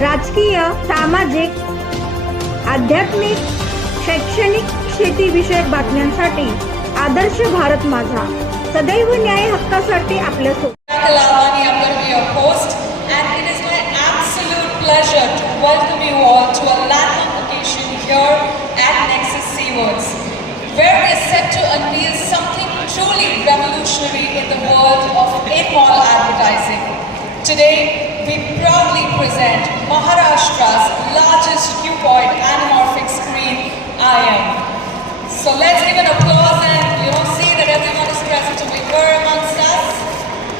राजकीय, सामाजिक, आध्यात्मिक, शैक्षणिक, शेतीविषयक बातम्यांसाठी आदर्श भारत माझा सदैव न्याय हक्कासाठी आपल्यासोबत. Kalavani, I'm going to be your host, and it is my absolute pleasure to welcome you all to a landmark occasion here at Nexus Seawards, where we are set to unveil something truly revolutionary in the world of in-mall advertising. Today, we proudly present Maharashtra's largest cuboid anamorphic screen, IM. So let's give an applause and see that everyone is present to be here amongst us.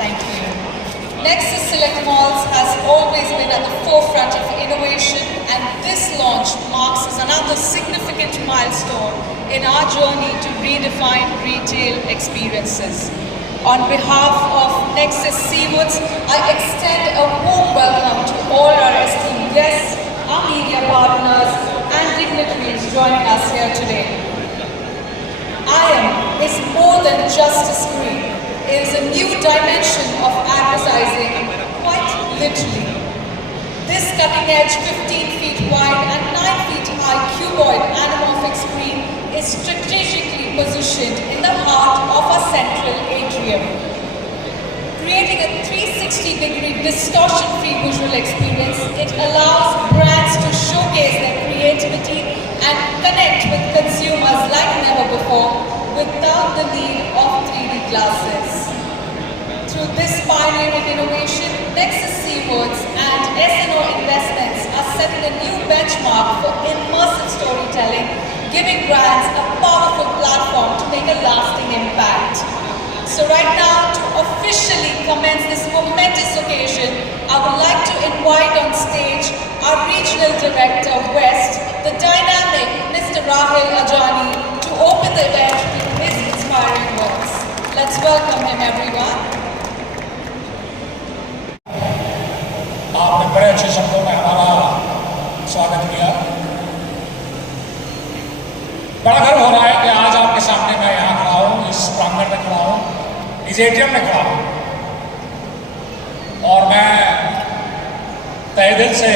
Thank you. Nexus Select Malls has always been at the forefront of innovation, and this launch marks as another significant milestone in our journey to redefine retail experiences. On behalf of Nexus Seawards, I extend a warm welcome to all our esteemed guests, our media partners, and dignitaries joining us here today. IM is more than just a screen. It is a new dimension of advertising, quite literally. This cutting-edge 15 feet wide and 9 feet high cuboid anamorphic screen is strategically positioned in the heart of our central atrium, creating a 360-degree distortion-free visual experience. It allows brands to showcase their creativity and connect with consumers like never before without the need of 3D glasses. Through this pioneering innovation, Nexus Seawards and S&O Investments are setting a new benchmark for immersive storytelling, giving brands a powerful platform to make a lasting impact. So right now, to officially commence this momentous occasion, I would like to invite on stage our Regional Director West, the dynamic Mr. Rahil Ajani, to open the event with his inspiring words. Let's welcome him, everyone. आपने बड़े अच्छे शब्दों में हमारा स्वागत किया। बड़ा गर्व हो रहा है कि आज आपके सामने मैं यहाँ खड़ा हूँ, इस प्रांगण में खड़ा हूँ, इस एटीएम में खड़ा हूँ, और मैं तहे दिल से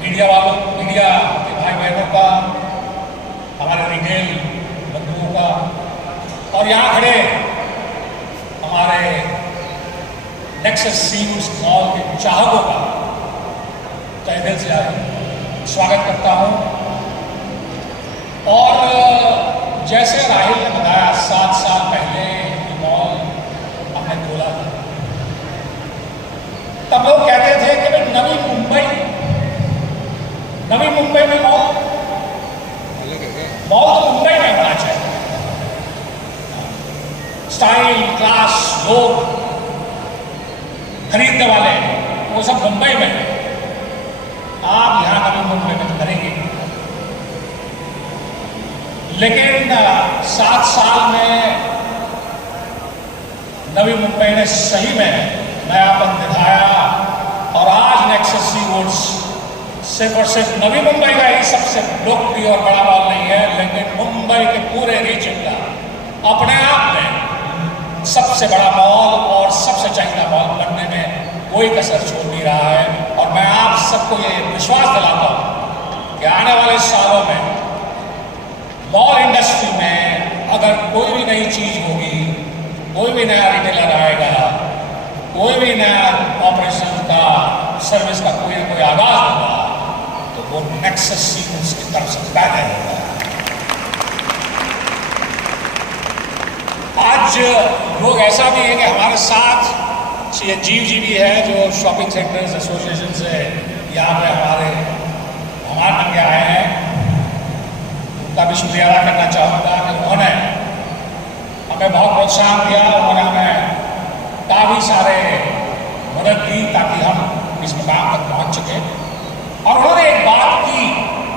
मीडिया के भाई बहनों का, हमारे रिटेल बंधुओं का और यहाँ खड़े हमारे नेक्सस सीवर्ड्स मॉल के चाहकों का तहे दिल से स्वागत करता हूँ। और जैसे राहिल ने बताया, 7 साल पहले ये मॉल हमने खोला था। तब लोग कहते थे कि भाई नवी मुंबई में मॉल तो मुंबई में होना चाहिए। स्टाइल, क्लास, लोग खरीदने वाले वो सब मुंबई में। आप यहाँ नवी मुंबई में तो करेंगे, लेकिन 7 साल में नवी मुंबई ने सही में नयापन दिखाया, और आज नेक्सस सीवर्ड्स सिर्फ और सिर्फ नवी मुंबई का ही सबसे लोकप्रिय और बड़ा मॉल नहीं है, लेकिन मुंबई के पूरे रीजन का अपने आप में सबसे बड़ा मॉल और सबसे चहीता मॉल बनने में कोई कसर छोड़ नहीं रहा है। और मैं आप सबको ये विश्वास दिलाता हूँ कि आने वाले सालों में मॉल इंडस्ट्री में अगर कोई भी नई चीज होगी, कोई भी नया रिटेलर आएगा, कोई भी नया ऑपरेशन का, सर्विस का कोई ना कोई आगाज होगा, तो वो नेक्सस सीवर्ड्स की तरफ से पहले होगा। आज लोग ऐसा भी है कि हमारे साथ जीव जी भी है, जो शॉपिंग सेंटर्स एसोसिएशन से यहाँ पे हमारे नंगे आए हैं। उनका भी शुक्रिया अदा करना चाहूँगा कि उन्होंने हमें बहुत प्रोत्साहन दिया, उन्होंने हमें काफ़ी सारे मदद दी ताकि हम इस मुकाम तक पहुँच सके। और उन्होंने एक बात की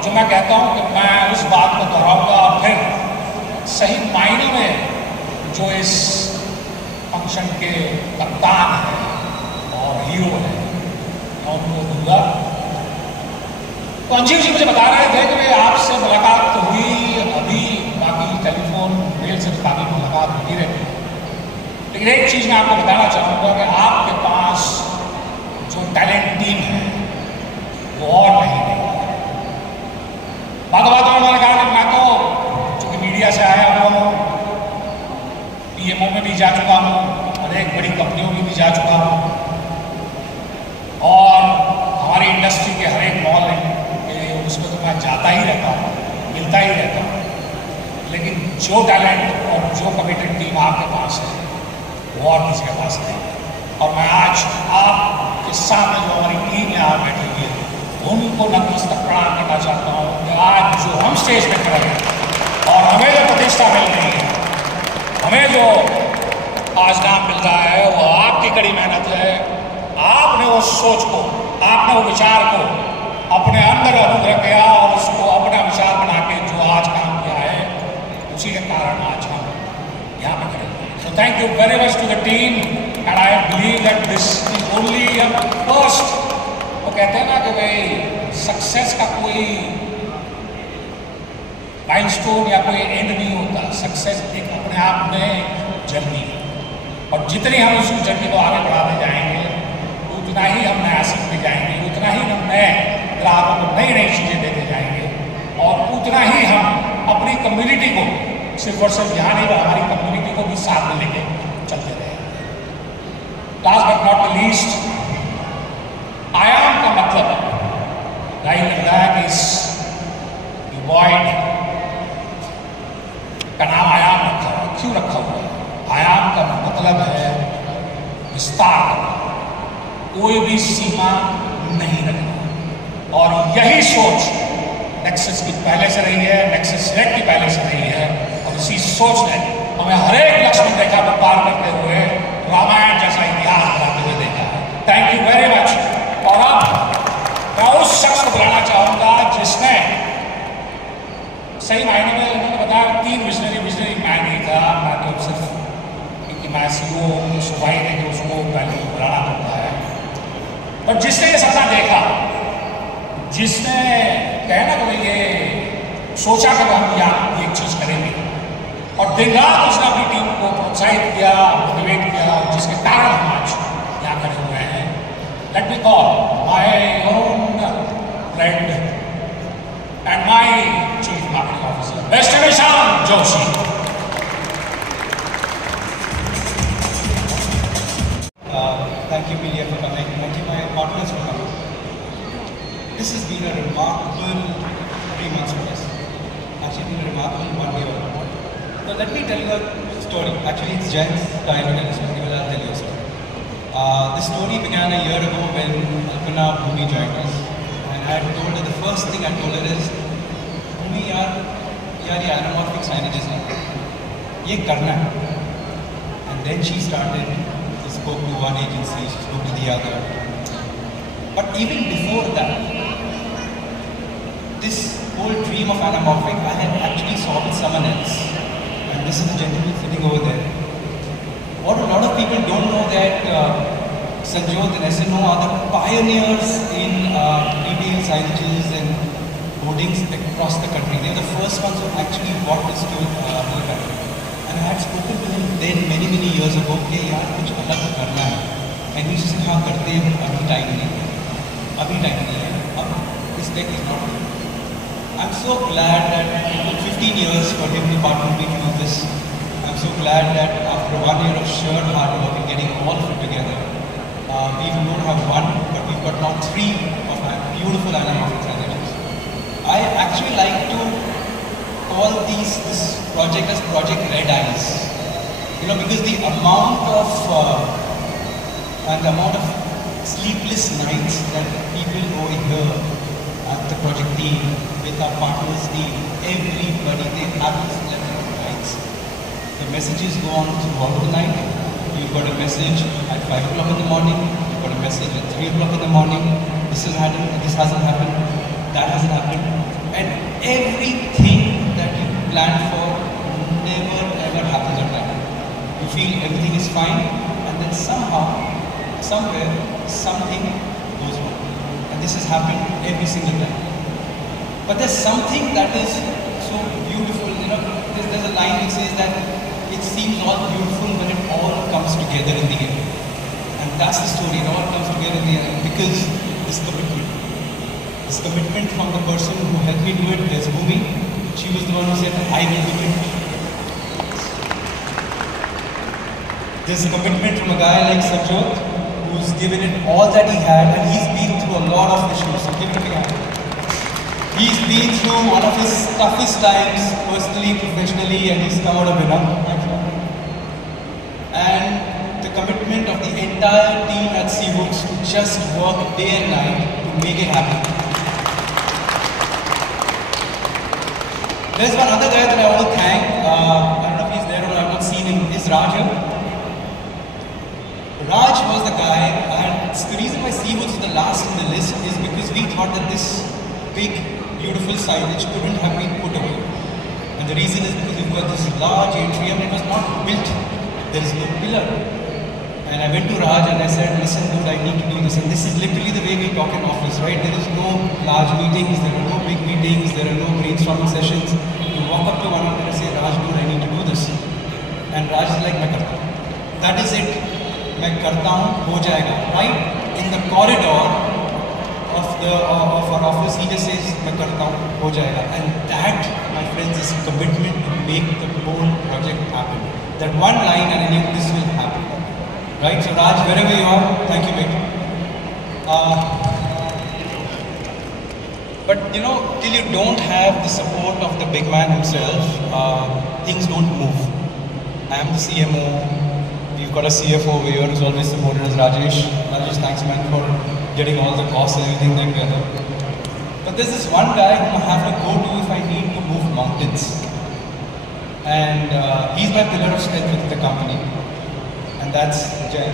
जो मैं कहता हूँ कि मैं उस बात को दोहराऊंगा, और फिर सही मायने में जो इस फंक्शन के कप्तान हैं और हीरो हैं, मैं उनको दूंगा। तो अंजीव जी मुझे बता रहे थे कि भाई आपसे मुलाकात तो हुई, अभी बाकी टेलीफोन मेल से बाकी मुलाकात होती रहती है, लेकिन एक चीज़ मैं आपको बताना चाहूँगा कि आपके पास जो टैलेंट टीम है मैं जाता ही रहता हूँ, मिलता ही रहता हूँ, लेकिन जो टैलेंट और जो कमिटेड टीम आपके पास है वो और किसी के पास नहीं है। और मैं आज आपके सामने जो हमारी टीम यहाँ बैठी हुई है उनको नतमस्तक प्रणाम करना चाहता हूँ कि आज जो हम स्टेज पे खड़े हैं और हमें जो प्रतिष्ठा मिल रही है, हमें जो आज नाम मिल रहा है, वो आपकी कड़ी मेहनत है। आपने वो सोच को, आपने वो विचार को अपने अंदर अनुग्रह किया और उसको अपना विचार बना के जो आज काम किया है, उसी के कारण आज हम यहाँ पे खड़े हैं। So thank you very much to the team and I believe that this is only a first. वो कहते हैं ना कि भाई सक्सेस का कोई माइलस्टोन या कोई एंड नहीं होता। सक्सेस एक अपने आप में जर्नी है और जितनी हम उस जर्नी को आगे बढ़ाते जाएंगे उतना ही हम नया सीखते जाएंगे, उतना ही हम नए ग्राहकों को नई नई चीज़ें देते जाएंगे और उतना ही हम अपनी कम्युनिटी को सिर्फ और सिर्फ यहाँ नहीं, हमारी कम्युनिटी को भी साथ में लेके चलते रहेंगे। Last but not the least, आयाम का मतलब गाइड लगता है कि इस वॉइड का नाम आयाम रखा हुआ। क्यों रखा हुआ है? आयाम का मतलब है विस्तार करना, कोई भी सीमा नहीं रखना। और यही सोच नेक्सस की पहले से रही है, नेक्सस नेट की पहले से रही है और इसी सोच ने हमें हर एक लक्ष्मण रेखा को पार करते हुए रामायण जैसा इतिहास बनाते हुए देखा है। Thank you very much. और अब मैं उस शख्स को बुलाना चाहूँगा जिसने सही मायने में, उन्होंने बताया 3 विजनरी मैं नहीं था, मैं तो सिर्फ क्योंकि मैं CEO सुबाई ने कि उसको पहले बुलाना पड़ता है, पर जिसने ये सपना देखा, जिसने कहे ना कि ये सोचा कि हम यहाँ एक चीज़ करेंगे और दिन रात उसने अपनी टीम को प्रोत्साहित किया, मोटिवेट किया और जिसके कारण हम आज यहाँ खड़े हुए हैं। Let me call my own friend and my chief marketing officer mister Nishant Joshi. Thank you, media, for coming. Thank you, my partners, for coming. This has been a remarkable 3 months for us. Actually, been a remarkable 1 year. So let me tell you a story. Actually, it's Jen's time to tell a story, but I'll tell you a story. This story began a year ago when Alpana Bhumi joined us. And I had told her, the first thing I told her is, Bhumi, yaar ye anamorphic signages hai. Ye karna hai. And then she started. Spoke to one agency, she spoke to the other. But even before that, this whole dream of anamorphic, I had actually saw with someone else. And this is the gentleman sitting over there. What a lot of people don't know that Sanjot and SNO are the pioneers in retail signages and hoardings across the country. They are the first ones who actually brought this to the country. And I had spoken to him then many years ago कि यार कुछ अलग करना है। And he said हाँ करते हैं, अभी टाइम नहीं है, अब this tech is not good. I'm so glad that it took 15 years for him to partner with me to do this. I'm so glad that after 1 year of sheer hard work and getting all of it together, we don't have 1, but we've got now 3 of my beautiful anamorphic signages. I actually like to call this project as Project Red Eyes. You know, because the amount of sleepless nights that people over here at the project team, with our partners team, everybody, they haven't slept at nights. The messages go on throughout the night. You've got a message at 5 o'clock in the morning, you've got a message at 3 o'clock in the morning, this hasn't happened, that hasn't happened. And everything that you plan for never ever happens at night. You feel everything is fine, and then somehow, somewhere, something goes wrong. And this has happened every single time. But there's something that is so beautiful, you know, there's a line that says that it seems all beautiful when it all comes together in the end. And that's the story, it all comes together in the end because this commitment from the person who helped me do it, there's Bhumi. She was the one who said, I will do it. There's a commitment from a guy like Sanjot, who's given it all that he had, and he's been through a lot of issues, so give it a big hand. He's been through one of his toughest times, personally, professionally, and he's come out a winner. And the commitment of the entire team at Seawoods to just work day and night to make it happen. There's one other guy that I want to thank. I don't know if he's there or I've not seen him. Is Raj here? Raj was the guy, and the reason why Seawoods is the last in the list is because we thought that this big, beautiful signage couldn't have been put away. And the reason is because we've got this large atrium, it was not built. There is no pillar. And I went to Raj and I said, listen dude, I need to do this. And this is literally the way we talk in office, right? There is no large meetings, there are no big meetings, there are no brainstorming sessions. You walk up to one another and say, Raj dude, I need to do this. And Raj is like, मैं करता हूँ. That is it. मैं करता हूँ, हो जाएगा. Right? In the corridor of our office, he just says, मैं करता हूँ, हो जाएगा. And that, my friends, is commitment to make the whole project happen. That one line and I knew this will happen. Right? So Raj, wherever you are, thank you, mate. But you know, till you don't have the support of the big man himself, things don't move. I am the CMO. We've got a CFO over here who's always supported us, Rajesh. Rajesh, thanks man for getting all the costs and everything together. But there's this one guy whom I have to go to if I need to move mountains. And he's my pillar of strength with the company. And that's Jay.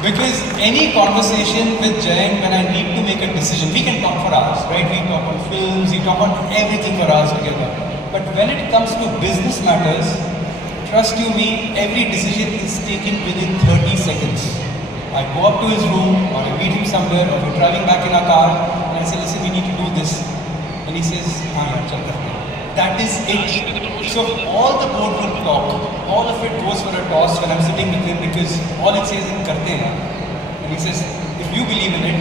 Because any conversation with Jay, when I need to make a decision, we can talk for hours, right? We talk on films, we talk on everything for hours together. But when it comes to business matters, trust you me, every decision is taken within 30 seconds. I go up to his room, or I meet him somewhere, or we're driving back in our car, and I say, listen, we need to do this. And he says, हाँ यार चल करते हैं. That is it. So all the board will talk. All of it goes for a toss when I'm sitting with him because all it says is करते हैं. And he says, if you believe in it,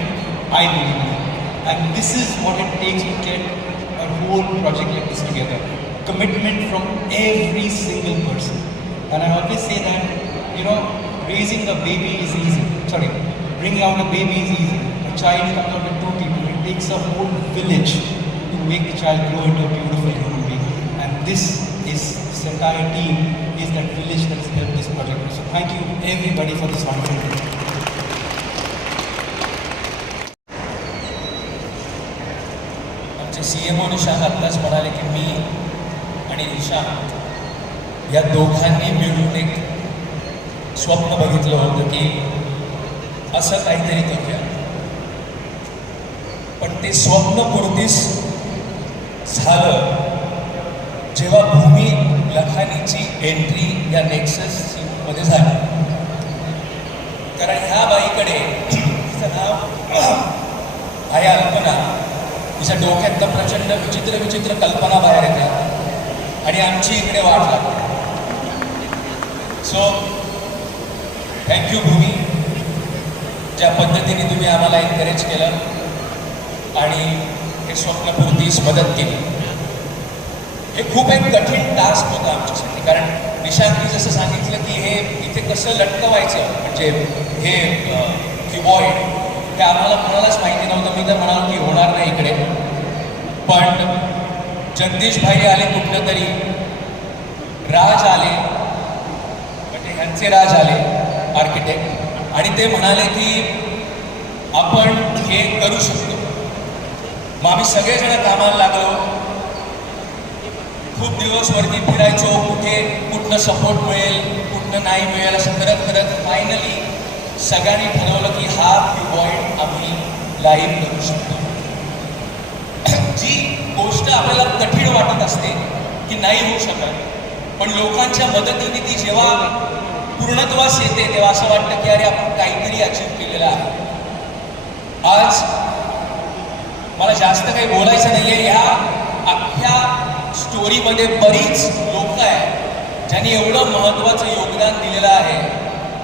I believe in it. And this is what it takes to get a whole project like this together. Commitment from every single person. And I always say that, you know, raising a baby is easy. Sorry, bringing out a baby is easy. A child comes out with two people. It takes a whole village to make the child grow into a beautiful human being. And this entire team is that village that has helped this project. So thank you everybody for this wonderful thing. आमचे CMO Nishant आत्ताच म्हणाले की मी आणि निशांत या दोघांनी मिळून एक स्वप्न बघितलं होतं की असं काहीतरी करूया. पण ते स्वप्न पूर्तीस झालं जेव्हा भूमी लखानीची एंट्री या नेक्सस मध्ये झाली. कारण ह्या बाईकडे तिचं नाव आहे अल्पना. तिच्या डोक्यात तर प्रचंड विचित्र कल्पना बाहेर येतात आणि आमची इकडे वाट लागते. सो थँक्यू भूमी, ज्या पद्धतीने तुम्ही आम्हाला एनकरेज केलं आणि हे स्वप्नपूर्तीस मदत केली. हे खूप एक कठीण टास्क होतं आमच्यासाठी. कारण निशांतनी जसं सांगितलं की हे इथे कसं लटकवायचं म्हणजे हे क्युबॉइड हे आम्हाला कोणालाच माहिती नव्हतं. मी तर म्हणालो की होणार नाही इकडे. पण जगदीश भाई आले कुठलं तरी, राज आले म्हणजे ह्यांचे राज आले आर्किटेक्ट, आणि ते म्हणाले की आपण हे करू शकतो. मग आम्ही सगळेजण कामाला लागलो. खूप दिवस वरती फिरायचो, कुठनं सपोर्ट मिळेल कुठनं नाही मिळेल असं करत फायनली सगळ्यांनी ठरवलं की हा क्युबॉइड आम्ही लाईव्ह करू शकतो. जी गोष्ट आपल्याला कठीण वाटत असते की नाही होऊ शकत, पण लोकांच्या मदतीने ती जेव्हा पूर्णत्वास येते तेव्हा असं वाटतं की अरे आपण काहीतरी अचीव केलेलं आहे. आज मला जास्त काही बोलायचं नाही आहे. ह्या अख्ख्या स्टोरीमध्ये बरीच लोक आहेत ज्यांनी एवढं महत्त्वाचं योगदान दिलेलं आहे.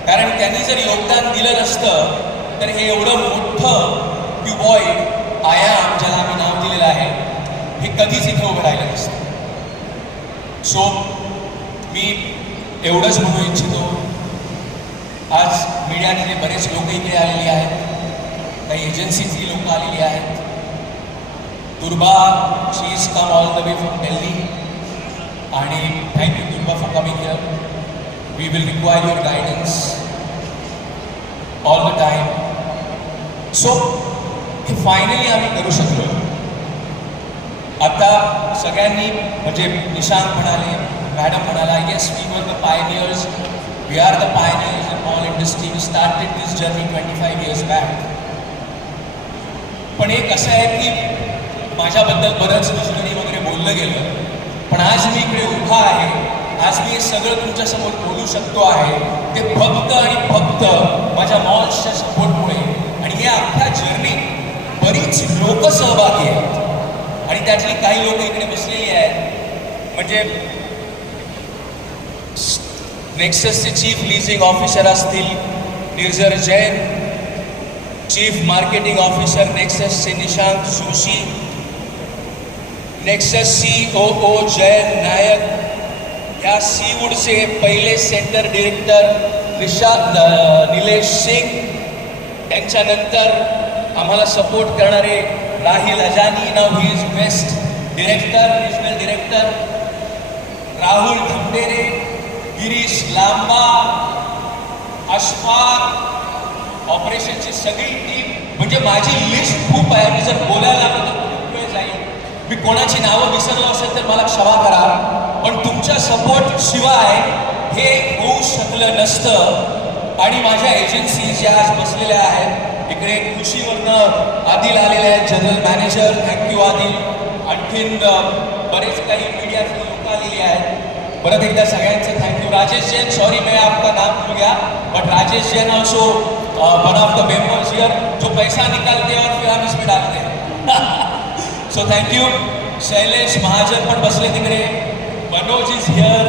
कारण त्यांनी जर योगदान दिलं नसतं तर हे एवढं मोठं क्युबॉइड आयाम ज्याला आम्ही नाव दिलेलं आहे हे कधीच इथे उभं राहिलं नसतं. सो मी एवढंच म्हणू इच्छितो, आज मीडियातले बरेच लोक इकडे आलेले आहेत. काही एजन्सीजही लोक आलेली आहेत. Durba she is come all the way from Delhi आणि thank you Durba for coming here. We will require your guidance all the time. So हे फायनली आम्ही करू शकलो. आता सगळ्यांनी म्हणजे निशांत म्हणाले, मॅडम म्हणाला, yes we were the pioneers, we are the pioneers in all industry. We started this journey 25 years back. पण एक असं आहे की माझ्याबद्दल बरंच विजनरी वगैरे बोललं गेलं, पण आज मी इकडे उभा आहे, आज मी हे सगळं तुमच्यासमोर बोलू शकतो आहे ते फक्त आणि फक्त माझ्या मॉल्सच्या सपोर्टमुळे. आणि या अख्ख्या जर्नीत बरीच लोक सहभागी आहेत आणि त्यातली काही लोक इकडे बसलेली आहेत. म्हणजे नेक्ससचे चीफ लीजिंग ऑफिसर असतील Nirjar Jain, chief marketing officer नेक्ससचे निशांत जोशी, नेक्सस COO जयंत नायक, या सीवूडचे पहिले सेंटर डिरेक्टर निलेश सिंग, त्यांच्यानंतर आम्हाला सपोर्ट करणारे राहिल अजानी, नाव he is west director, regional director, Rahul Dhamdere, Girish Lamba, Ashfaq, ऑपरेशनची सगळी टीम. म्हणजे माझी लिस्ट खूप आहे. मी जर बोलायला लागलो तर खूप वेळ जाईल. मी कोणाची नावं विसरलो असेल तर मला क्षमा करा, पण तुमच्या सपोर्ट शिवाय हे होऊ शकलं नसतं. आणि माझ्या एजन्सीज ज्या आज बसलेल्या आहेत इकडे, कृषीवरनं आदिल आलेले आहेत, जनरल मॅनेजर, थँक्यू आदिल. आणखीन बरेच काही मीडियातले लोक आलेली आहेत. परत एकदा सगळ्यांचं थँक्यू. राजेश जैन, सॉरी मैं आपका नाम भूल गया, but Rajesh Jain also one of the members here, जो पैसा निकालते हैं और फिर हम इसमें डालते हैं. So thank you. शैलेश महाजन पण बसले तिकडे, Manoj is here,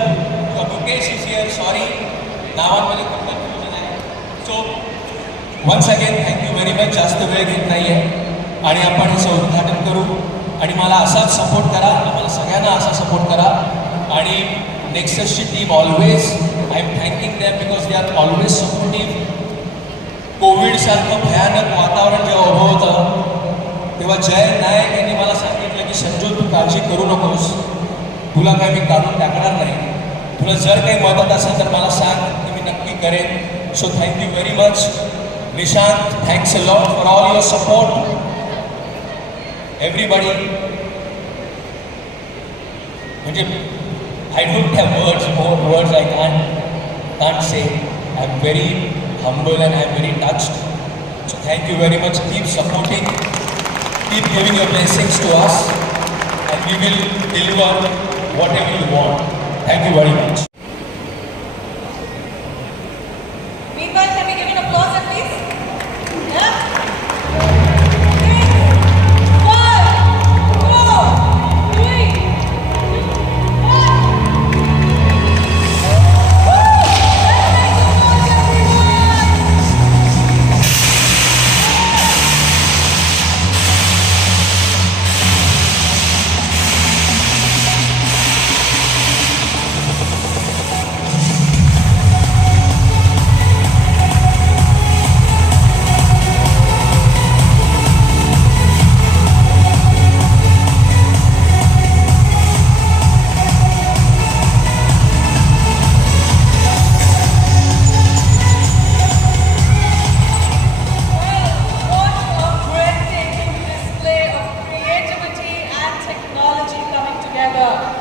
Mukesh is here. Sorry नावांमध्ये खूप कन्फ्युजन आहे. So once again thank you very much. जास्त वेळ घेत नाही आहे आणि आपण याचं उद्घाटन करू. आणि मला असाच सपोर्ट करा, आम्हाला सगळ्यांना असा सपोर्ट करा. आणि नेक्ससची team always, I am thanking them because they are always supportive. कोविडसारखं भयानक वातावरण जेव्हा उभं होतं तेव्हा जयंत नायक यांनी मला सांगितलं की संजू तू काळजी करू नकोस, तुला काय मी काढून टाकणार नाही, तुला जर काही मदत असेल तर मला सांग, की मी नक्की करेन. So thank you very much. Nishant, thanks a lot for all your support. Everybody. म्हणजे I don't have words I can't say. I'm very humble and I'm very touched. So thank you very much. Keep supporting, keep giving your blessings to us, and we will deliver whatever you want. Thank you very much. Meanwhile, can we give an applause at least? Yeah? 6, 5, 4, 3, 2, 1. Together.